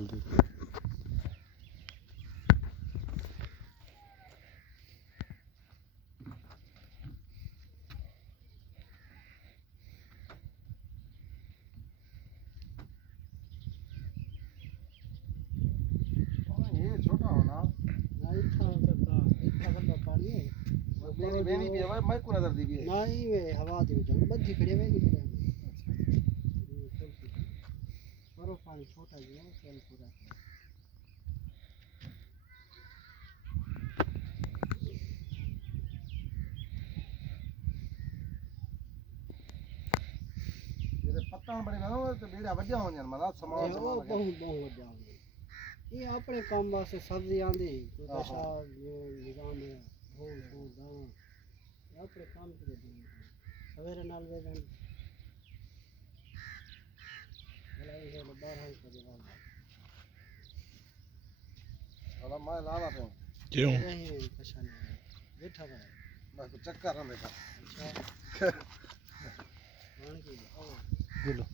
जल्दी ये छोटा होना ना इतना बड़ा पानी है बेनी बेनी भी है मैं को नजर दी भी है नहीं वे हवा दी जो बद्धी खड़ी है नहीं खड़ी पर पानी छोटा जो है चल पूरा ये पत्ता बड़े ना तो बेड़ा वड्या हो जान मतलब सामान बहुत बहुत जाओगे ये अपने काम वास्ते सब्जी आंदी कोई पेशाब जो निजाम है वो दाना अपने काम के लिए सवेरे नाल वे दिन बुलाई है बाहर है का जवाब वाला मैं लाना पे क्यों यही परेशानी बैठा है मैं को चक्कर में बैठा अच्छा मान के आओ बोलो